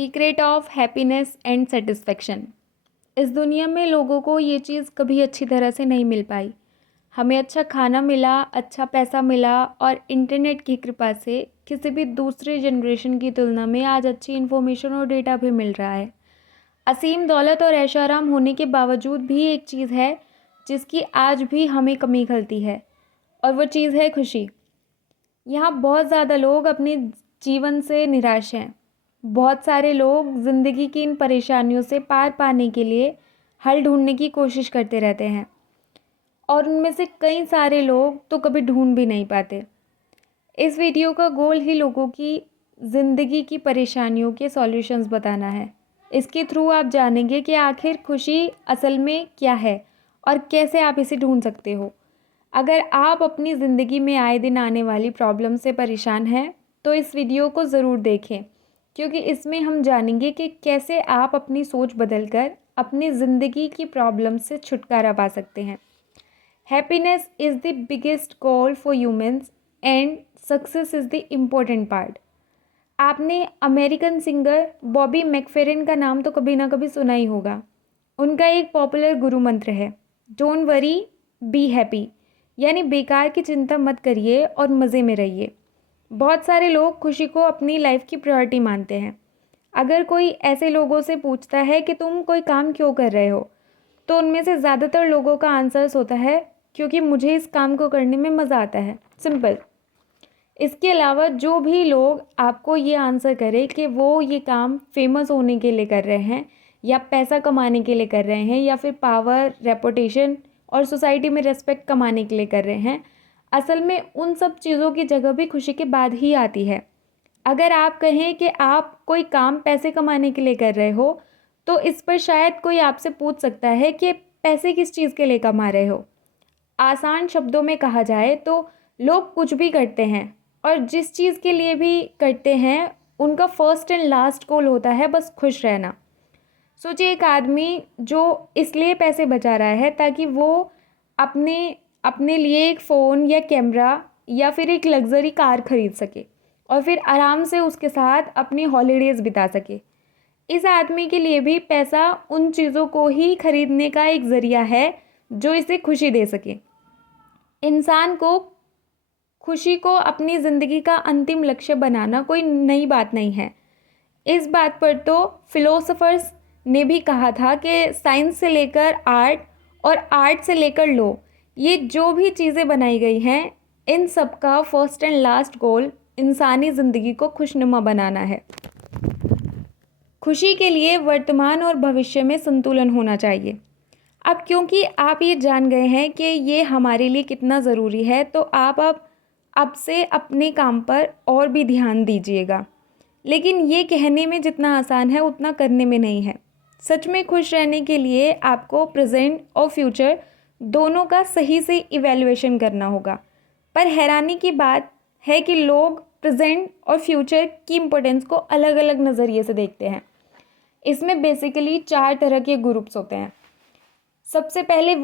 Secret of happiness and satisfaction. इस दुनिया में लोगों को ये चीज़ कभी अच्छी तरह से नहीं मिल पाई। हमें अच्छा खाना मिला, अच्छा पैसा मिला और इंटरनेट की कृपा से किसी भी दूसरे जनरेशन की तुलना में आज अच्छी इन्फॉर्मेशन और डेटा भी मिल रहा है। असीम दौलत और ऐशोआराम होने के बावजूद भी एक चीज़ है जिसकी आज भी हमें कमी खलती है, और वो चीज़ है खुशी। यहाँ बहुत ज़्यादा लोग अपने जीवन से निराश हैं। बहुत सारे लोग ज़िंदगी की इन परेशानियों से पार पाने के लिए हल ढूंढने की कोशिश करते रहते हैं, और उनमें से कई सारे लोग तो कभी ढूंढ भी नहीं पाते। इस वीडियो का गोल ही लोगों की ज़िंदगी की परेशानियों के सॉल्यूशंस बताना है। इसके थ्रू आप जानेंगे कि आखिर खुशी असल में क्या है और कैसे आप इसे ढूंढ सकते हो। अगर आप अपनी ज़िंदगी में आए दिन आने वाली प्रॉब्लम से परेशान हैं तो इस वीडियो को ज़रूर देखें, क्योंकि इसमें हम जानेंगे कि कैसे आप अपनी सोच बदलकर अपनी ज़िंदगी की प्रॉब्लम से छुटकारा पा सकते हैं। Happiness is the biggest goal for humans and success is the important part. आपने अमेरिकन सिंगर बॉबी मैकफेरन का नाम तो कभी ना कभी सुना ही होगा। उनका एक पॉपुलर गुरु मंत्र है, डोंट वरी बी हैप्पी, यानी बेकार की चिंता मत करिए और मज़े में रहिए। बहुत सारे लोग खुशी को अपनी लाइफ की प्रायोरिटी मानते हैं। अगर कोई ऐसे लोगों से पूछता है कि तुम कोई काम क्यों कर रहे हो, तो उनमें से ज़्यादातर लोगों का आंसर्स होता है क्योंकि मुझे इस काम को करने में मज़ा आता है। सिंपल। इसके अलावा जो भी लोग आपको ये आंसर करें कि वो ये काम फेमस होने के लिए कर रहे हैं या पैसा कमाने के लिए कर रहे हैं या फिर पावर, रेपुटेशन और सोसाइटी में रिस्पेक्ट कमाने के लिए कर रहे हैं, असल में उन सब चीज़ों की जगह भी खुशी के बाद ही आती है। अगर आप कहें कि आप कोई काम पैसे कमाने के लिए कर रहे हो, तो इस पर शायद कोई आपसे पूछ सकता है कि पैसे किस चीज़ के लिए कमा रहे हो। आसान शब्दों में कहा जाए तो लोग कुछ भी करते हैं और जिस चीज़ के लिए भी करते हैं उनका फर्स्ट एंड लास्ट गोल होता है बस खुश रहना। सोचिए, एक आदमी जो इसलिए पैसे बचा रहा है ताकि वो अपने अपने लिए एक फ़ोन या कैमरा या फिर एक लग्जरी कार खरीद सके और फिर आराम से उसके साथ अपनी हॉलीडेज़ बिता सके। इस आदमी के लिए भी पैसा उन चीज़ों को ही खरीदने का एक ज़रिया है जो इसे खुशी दे सके। इंसान को खुशी को अपनी ज़िंदगी का अंतिम लक्ष्य बनाना कोई नई बात नहीं है। इस बात पर तो फिलोसोफर्स ने भी कहा था कि साइंस से लेकर आर्ट और आर्ट से लेकर लॉ, ये जो भी चीज़ें बनाई गई हैं, इन सब का फर्स्ट एंड लास्ट गोल इंसानी ज़िंदगी को खुशनुमा बनाना है। खुशी के लिए वर्तमान और भविष्य में संतुलन होना चाहिए। अब क्योंकि आप ये जान गए हैं कि ये हमारे लिए कितना ज़रूरी है, तो आप अब से अपने काम पर और भी ध्यान दीजिएगा। लेकिन ये कहने में जितना आसान है उतना करने में नहीं है। सच में खुश रहने के लिए आपको प्रेजेंट और फ्यूचर दोनों का सही से इवैल्यूएशन करना होगा। पर हैरानी की बात है कि लोग प्रेजेंट और फ्यूचर की इम्पोर्टेंस को अलग अलग नज़रिए से देखते हैं। इसमें बेसिकली 4 तरह के ग्रुप्स होते हैं। सबसे पहले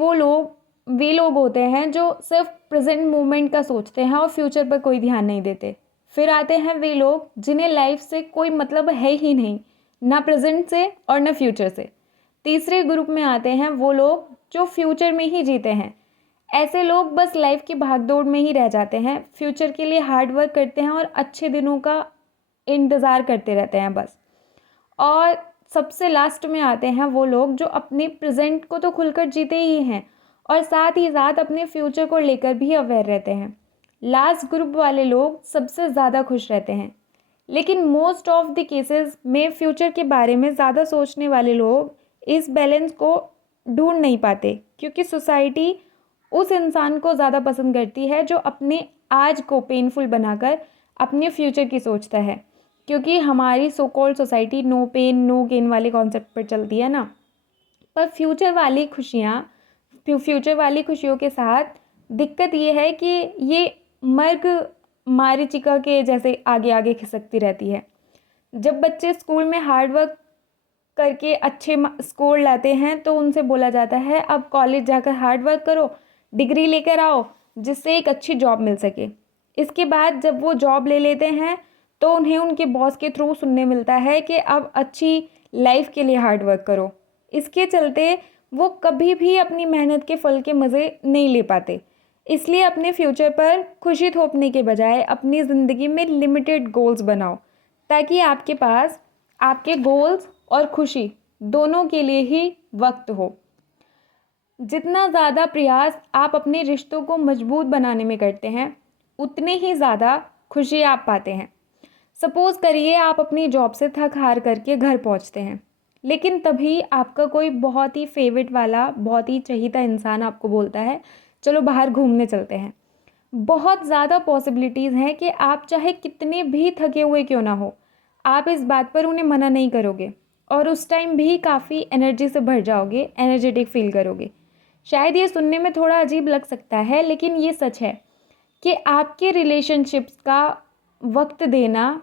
वे लोग होते हैं जो सिर्फ प्रेजेंट मोमेंट का सोचते हैं और फ्यूचर पर कोई ध्यान नहीं देते। फिर आते हैं वे लोग जिन्हें लाइफ से कोई मतलब है ही नहीं, ना प्रेजेंट से और ना फ्यूचर से। तीसरे ग्रुप में आते हैं वो लोग जो फ्यूचर में ही जीते हैं। ऐसे लोग बस लाइफ की भागदौड़ में ही रह जाते हैं, फ्यूचर के लिए हार्ड वर्क करते हैं और अच्छे दिनों का इंतज़ार करते रहते हैं बस। और सबसे लास्ट में आते हैं वो लोग जो अपने प्रेजेंट को तो खुलकर जीते ही हैं और साथ ही साथ अपने फ्यूचर को लेकर भी अवेयर रहते हैं। लास्ट ग्रुप वाले लोग सबसे ज़्यादा खुश रहते हैं। लेकिन मोस्ट ऑफ द केसेस में फ्यूचर के बारे में ज़्यादा सोचने वाले लोग इस बैलेंस को ढूंढ नहीं पाते, क्योंकि सोसाइटी उस इंसान को ज़्यादा पसंद करती है जो अपने आज को पेनफुल बनाकर अपने फ्यूचर की सोचता है। क्योंकि हमारी so called society no pain no gain वाले कॉन्सेप्ट पर चलती है ना। पर फ्यूचर वाली खुशियों के साथ दिक्कत ये है कि ये मर्ग मारीचिका के जैसे आगे आगे खिसकती रहती है। जब बच्चे स्कूल में हार्ड वर्क करके अच्छे स्कोर लाते हैं तो उनसे बोला जाता है अब कॉलेज जाकर हार्ड वर्क करो, डिग्री लेकर आओ जिससे एक अच्छी जॉब मिल सके। इसके बाद जब वो जॉब ले लेते हैं तो उन्हें उनके बॉस के थ्रू सुनने मिलता है कि अब अच्छी लाइफ के लिए हार्ड वर्क करो। इसके चलते वो कभी भी अपनी मेहनत के फल के मज़े नहीं ले पाते। इसलिए अपने फ्यूचर पर खुशी थोपने के बजाय अपनी ज़िंदगी में लिमिटेड गोल्स बनाओ, ताकि आपके पास आपके गोल्स और खुशी दोनों के लिए ही वक्त हो। जितना ज़्यादा प्रयास आप अपने रिश्तों को मजबूत बनाने में करते हैं, उतने ही ज़्यादा खुशी आप पाते हैं। सपोज़ करिए आप अपनी जॉब से थक हार करके घर पहुंचते हैं, लेकिन तभी आपका कोई बहुत ही फेवरेट वाला, बहुत ही चहीता इंसान आपको बोलता है चलो बाहर घूमने चलते हैं। बहुत ज़्यादा पॉसिबिलिटीज़ हैं कि आप चाहे कितने भी थके हुए क्यों ना हो, आप इस बात पर उन्हें मना नहीं करोगे और उस टाइम भी काफ़ी एनर्जी से भर जाओगे, एनर्जेटिक फील करोगे। शायद ये सुनने में थोड़ा अजीब लग सकता है, लेकिन ये सच है कि आपके रिलेशनशिप्स का वक्त देना,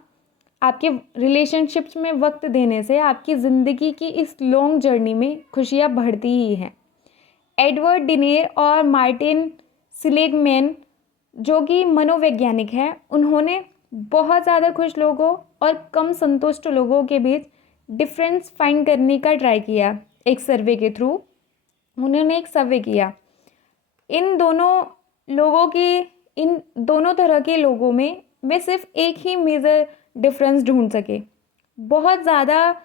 आपके रिलेशनशिप्स में वक्त देने से आपकी ज़िंदगी की इस लॉन्ग जर्नी में खुशियाँ बढ़ती ही हैं। एडवर्ड डिनेर और मार्टिन सिलेगमैन, जो कि मनोवैज्ञानिक हैं, उन्होंने बहुत ज़्यादा खुश लोगों और कम संतुष्ट लोगों के बीच डिफरेंस फाइंड करने का ट्राई किया। एक सर्वे के थ्रू उन्होंने एक सर्वे किया। इन दोनों तरह के लोगों में वे सिर्फ एक ही मेजर डिफरेंस ढूंढ सके। बहुत ज़्यादा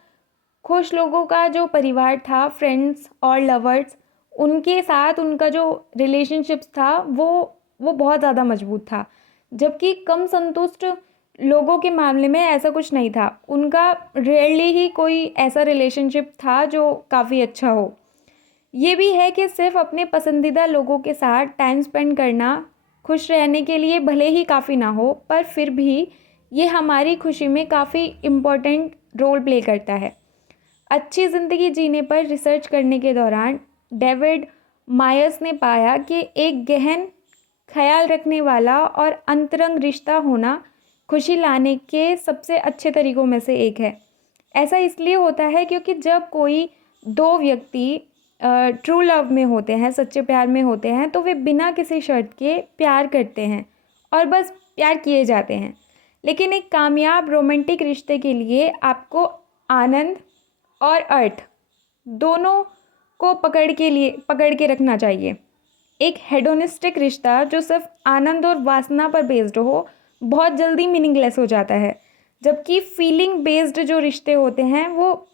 खुश लोगों का जो परिवार था, फ्रेंड्स और लवर्स, उनके साथ उनका जो रिलेशनशिप्स था वो बहुत ज़्यादा मजबूत था, जबकि कम संतुष्ट लोगों के मामले में ऐसा कुछ नहीं था। उनका रेयरली ही कोई ऐसा रिलेशनशिप था जो काफ़ी अच्छा हो। ये भी है कि सिर्फ अपने पसंदीदा लोगों के साथ टाइम स्पेंड करना खुश रहने के लिए भले ही काफ़ी ना हो, पर फिर भी ये हमारी खुशी में काफ़ी इम्पोर्टेंट रोल प्ले करता है। अच्छी ज़िंदगी जीने पर रिसर्च करने के दौरान डेविड मायर्स ने पाया कि एक गहन ख्याल रखने वाला और अंतरंग रिश्ता होना खुशी लाने के सबसे अच्छे तरीक़ों में से एक है। ऐसा इसलिए होता है क्योंकि जब कोई दो व्यक्ति ट्रू लव में होते हैं, सच्चे प्यार में होते हैं, तो वे बिना किसी शर्त के प्यार करते हैं और बस प्यार किए जाते हैं। लेकिन एक कामयाब रोमांटिक रिश्ते के लिए आपको आनंद और अर्थ दोनों को पकड़ के रखना चाहिए। एक हेडोनिस्टिक रिश्ता जो सिर्फ आनंद और वासना पर बेस्ड हो बहुत जल्दी मीनिंगलेस हो जाता है, जबकि फीलिंग बेस्ड जो रिश्ते होते हैं वो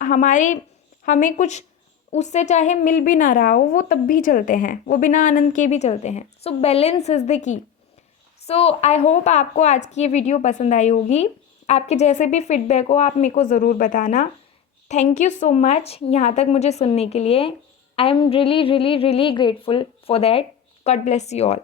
हमें कुछ उससे चाहे मिल भी ना रहा हो, वो तब भी चलते हैं, वो बिना आनंद के भी चलते हैं। So balance is the key. So I hope आपको आज की ये वीडियो पसंद आई होगी। आपके जैसे भी फीडबैक हो आप मेरे को ज़रूर बताना। थैंक यू सो मच यहाँ तक मुझे सुनने के लिए। I am really really really grateful for that. God bless you all.